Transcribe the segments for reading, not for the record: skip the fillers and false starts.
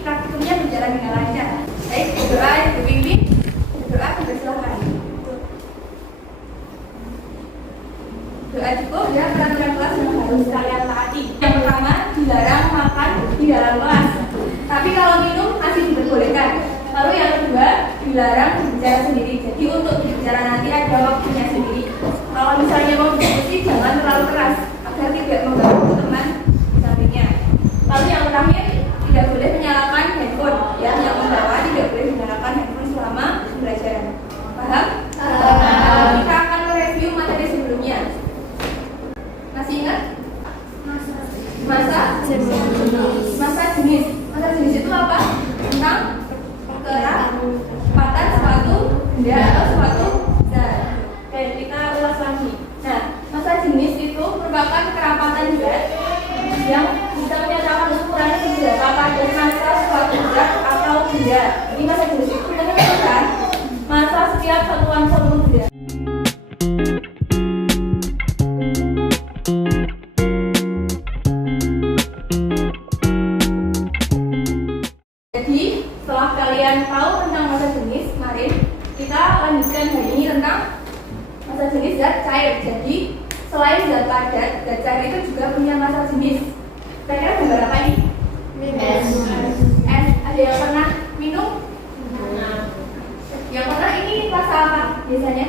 praktikumnya berjalan dengan lancar. Baik, berdoa Ibu Pimpin, berdoa dipersilakan. Doa cukup ya, peraturan kelas yang harus kalian taati. Yang pertama, dilarang makan di dalam kelas. Tapi kalau minum masih diperbolehkan. Lalu yang kedua, dilarang berbicara sendiri. Jadi untuk berbicara nanti ada waktunya sendiri. Kalau misalnya mau diskusi jangan terlalu keras agar tidak mengganggu teman di sampingnya. Lalu yang terakhir, tidak boleh menyalakan handphone. Ya, yang membawa tidak boleh menyalakan handphone selama pembelajaran. Paham? Kita akan mereview materi sebelumnya. Masih ingat? Masa jenis. Masa jenis itu apa? Tentang kerapatan suatu benda atau suatu zat. Oke, kita ulas lagi. Nah, masa jenis itu merupakan kerapatan zat yang bisa menyatakan ukurannya seberapa padat massa suatu zat atau benda. Jadi masa jenis itu menentukan massa setiap satuan suatu benda. Jadi setelah kalian tahu tentang masa jenis kemarin, kita lanjutkan hari ini tentang masa jenis zat cair. Jadi selain zat padat, zat cair itu juga punya masa jenis. Kira-kira gambar apa ini? Es. Ada yang pernah minum? Yang pernah ini rasa apa biasanya?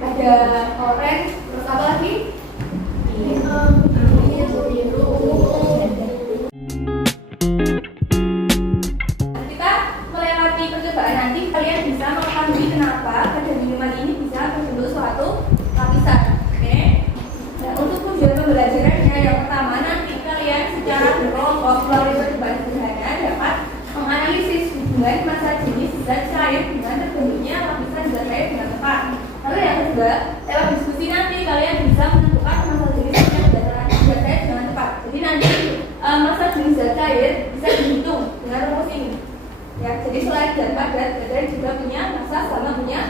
Ada orange, terus apa lagi? Kita melewati percobaan nanti, kalian bisa mengetahui kenapa pada minuman ini bisa berbentuk suatu lapisan. Oke? Nah, untuk tujuan pembelajarannya yang pertama, nanti kalian secara berkelompok melalui percobaan sederhana dapat menganalisis hubungan masa jenis zat cair dengan terbentuknya lapisan zat cair dengan tepat. Lalu yang kedua, lewat diskusi nanti kalian bisa menentukan masa jenis zat cair dengan tepat. Jadi nanti masa jenis zat cair bisa dihitung dengan rumus ini. Ya, jadi selain zat padat, zat cair juga punya massa sama punya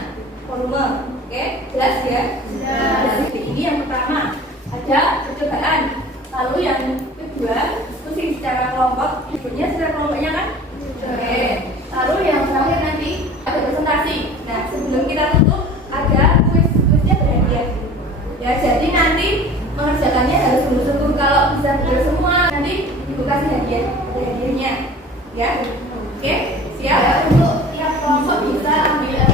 volume. Oke, jelas ya? Jelas. Ini yang pertama, ada percobaan. Lalu yang kedua, diskusi secara kelompok. Berikutnya secara kelompoknya kan? Oke. Lalu yang terakhir nanti ada presentasi. Nah, sebelum kita tutup ada kuisnya berhadiah. Ya, jadi nanti mengerjakannya harus sungguh-sungguh. Kalau bisa benar semua, nanti ibu kasih hadiahnya. Ya, oke, siap. Untuk tiap kelompok bisa ambil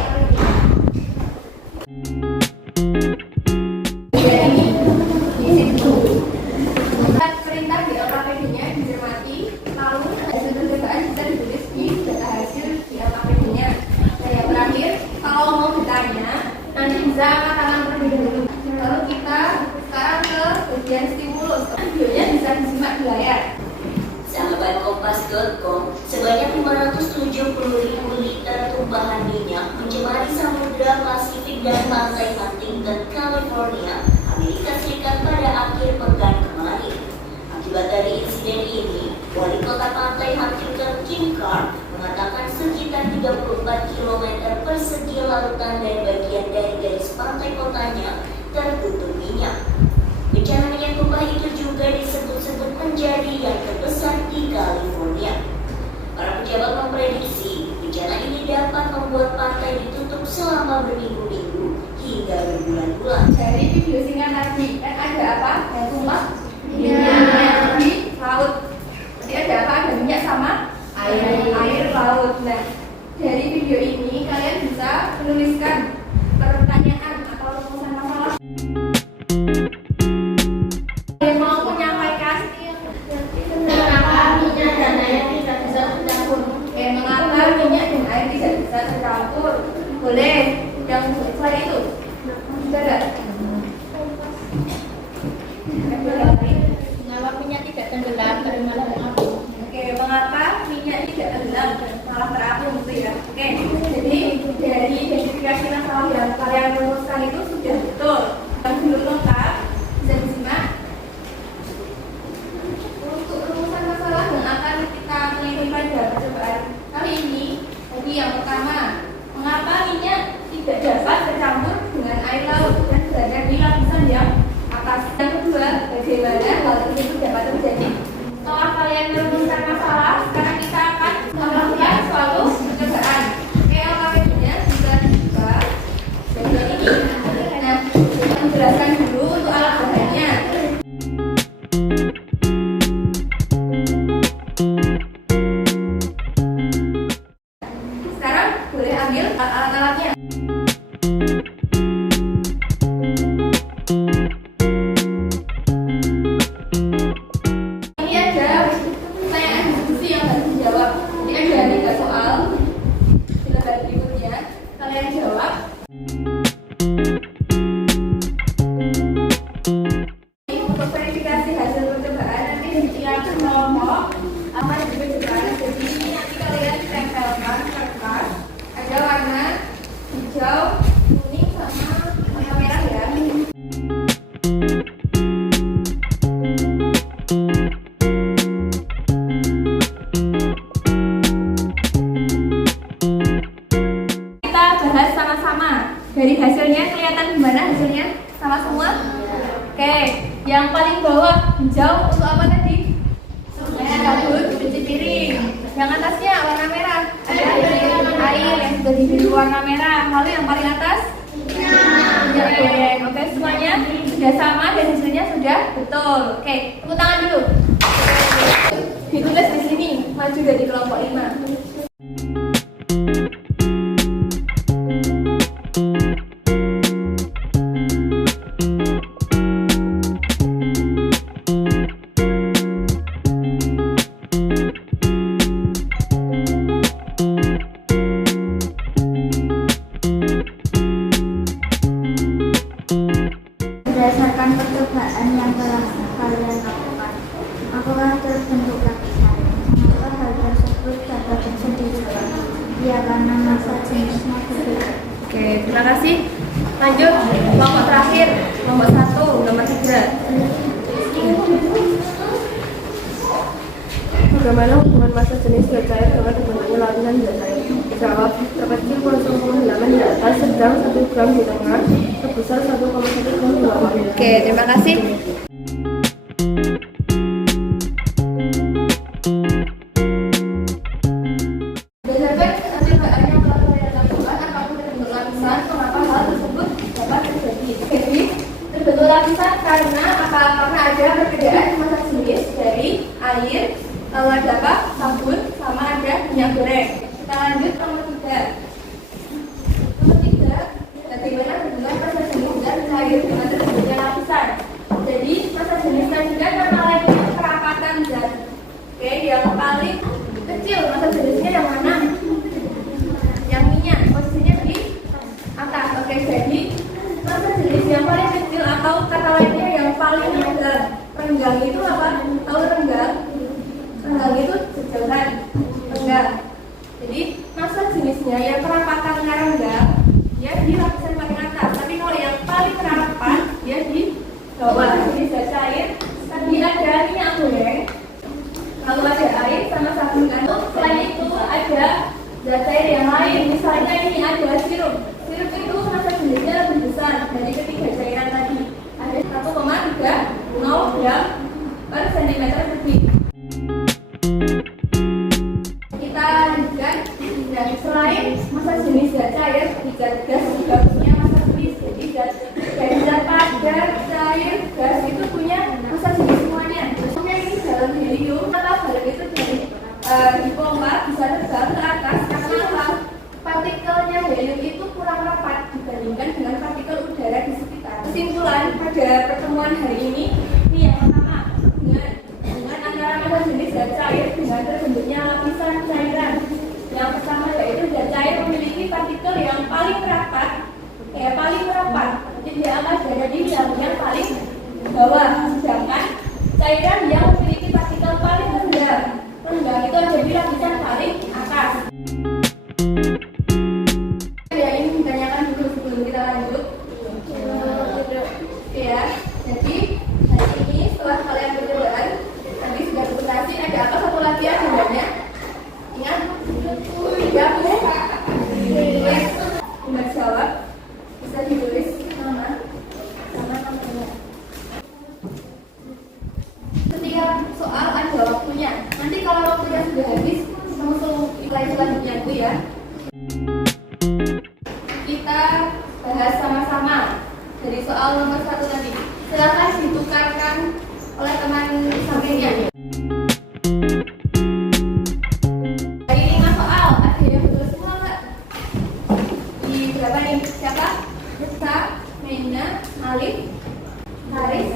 perintah di LKPD-nya dicermati, lalu hasil percobaan bisa ditulis di data hasil di LKPD-nya. Dan yang terakhir, kalau mau ditanya, nanti bisa angkat tangan terlebih dahulu. Lalu kita sekarang ke bagian stimulus. Videonya bisa disimak di layar. Sahabat Kompas.com, sebanyak 570.000 liter tumpahan minyak mencemari samudra Pasifik dan pantai Huntington, California, Amerika Serikat pada akhir pekan kemarin. Akibat dari insiden ini, Wali Kota Pantai Huntington, Kim Carr, mengatakan sekitar 34 km persegi lautan dan bagian dari garis pantai kotanya tertutup minyak. Bencana minyak tumpah itu juga disebut-sebut menjadi yang terbesar di California. Para pejabat memprediksi bencana ini dapat membuat pantai ditutup selama berminggu-minggu hingga berbulan-bulan. Dari video singkat tadi, kan ada apa? Yang tumpah? Minyak di laut. Jadi ada apa? Ada minyak sama air laut. Nah, dari video ini kalian bisa menuliskan pertanyaan atau rumusan masalah apa tadi? Sabun cuci piring. Yang atasnya warna merah. Ada air yang sudah diberi warna merah. Lalu yang paling atas? Minyak goreng. Oke, semuanya sudah sama dan hasilnya sudah betul. Oke, tepuk tangan dulu. Ditulis di sini, maju dari kelompok 5. Berdasarkan percobaan yang telah kalian lakukan, apakah terbentuk lapisan? Mengapa hal tersebut dapat disebutkan? Ya, karena massa jenisnya berbeda. Oke, terima kasih. Lanjut, kelompok terakhir, kelompok 1, nomor 3. Bagaimana hubungan massa jenis zat cair dengan terbentuknya lapisan zat cair? Jawab, terkecil 0,8 di atas, sedang 1 gram di tengah, sebesar 1,1 gram di bawah. Oke, terima kasih. Berdasarkan percobaan yang telah kalian lakukan, apapun terbentuk lapisan, mengapa hal tersebut dapat terjadi? Jadi, terbentuk lapisan karena apa? Karena ada perbedaan massa jenis dari air, lalu ada apa? Sabun, sama ada minyak goreng. Kita lanjut nomor 3. Nomor 3, bagaimana hubungan massa jenis dan air dengan terbentuknya lapisan? Jadi, massa jenis tadi kan nama lainnya kerapatan zat. Oke, yang paling kecil massa jenisnya yang mana? Yang minyak, posisinya di atas. Oke, jadi massa jenis yang paling kecil atau kata lainnya yang paling renggang itu apa? Tahu renggang? Renggang itu jajaran renggang. Jadi massa jenisnya yang kerapatannya renggang, dia di lapisan paling atas. Tapi kalau yang paling rapat, dia di bawah. Jadi zat cair tadi ada minyak goreng, lalu ada air sama sabun kan. Selain itu ada zat cair yang lain. Misalnya ini ada sirup. Sirup itu massa jenisnya lebih besar dari ketiga cairan tadi. Ada 1,30 gram per cm kubik. Kita lanjutkan. Dan selain massa jenis zat cair, zat gas juga punya massa jenis. Jadi dari zat padat, cair, gas itu punya massa jenis semuanya. Contohnya ini dalam helium, atau balon itu di pompa bisa terbang ke atas karena apa? Partikelnya helium itu kurang rapat dibandingkan dengan partikel udara di sekitar. Kesimpulan pada pertemuan hari ini yang pertama, hubungan antara massa jenis zat cair dengan terbentuknya lapisan cairan. Yang pertama yaitu zat cair memiliki partikel yang paling rapat, jadi dia akan berada di yang paling bawah, sedangkan cairan yang memiliki partikel paling renggang itu ada di lapisan paling atas. Ya, ini ditanyakan dulu sebelum kita lanjut. Ya, jadi hari ini setelah kalian percobaan, tadi sudah presentasi, ada apa satu lagi agendanya? Ingat? 3 jawab, bisa ditulis nama sama nomornya. Setiap soal ada waktunya. Nanti kalau waktunya sudah habis, langsung mulai selanjutnya Bu ya. Kita bahas sama-sama dari soal nomor 1 tadi. Silakan ditukarkan oleh teman sampingnya. Dari 5 soal, ada yang betul semua nggak? Di berapa nih? Siapa? Rita, Mena, Alif, Haris,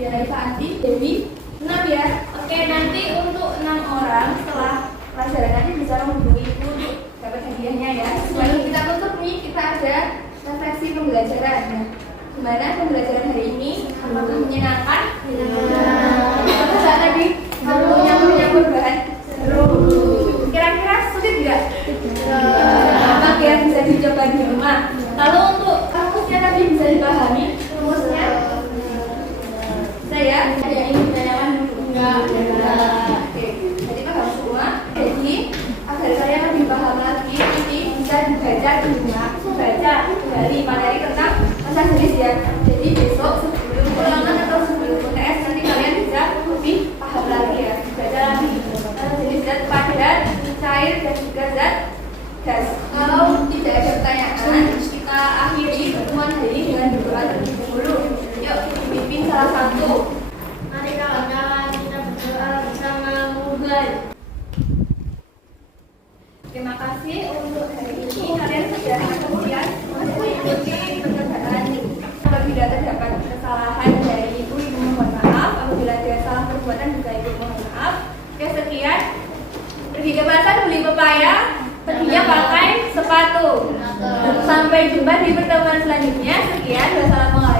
Diana, Andi, Dewi, 6 ya. Oke, nanti untuk 6 orang setelah pelajaran nanti bisa menghubungi ibu untuk dapat hadiahnya ya. Sebelum kita tutup nih, kita ada refleksi pembelajaran. Nah, gimana pembelajaran hari ini? Apakah menyenangkan? Apa saat tadi? Nyambur bahan? Kira-kira sulit nggak? Apa ya, bisa dicoba di rumah. Lalu untuk kamusnya tadi bisa dipahami rumusnya? Saya ada yang ingin ditanyakan dulu? Enggak. Oke, jadi paham semua. Jadi agar kalian lebih paham lagi, ini bisa dibaca di rumah. Baca dari materi tentang massa jenis ya. Jadi besok sebelum ulangan atau sebelum UTS nanti kalian bisa Mari kawan-kawan kita berdoa bersama Mughal. Terima kasih untuk hari ini. Kalian sudah kemudian mengikuti percobaan. Apabila terdapat kesalahan dari ibu mohon maaf. Apabila ada salah perbuatan juga ibu mohon maaf. Ya sekian. Pergi ke pasar beli pepaya. Perginya pakai sepatu. Sampai jumpa di pertemuan selanjutnya. Sekian. Wassalamualaikum.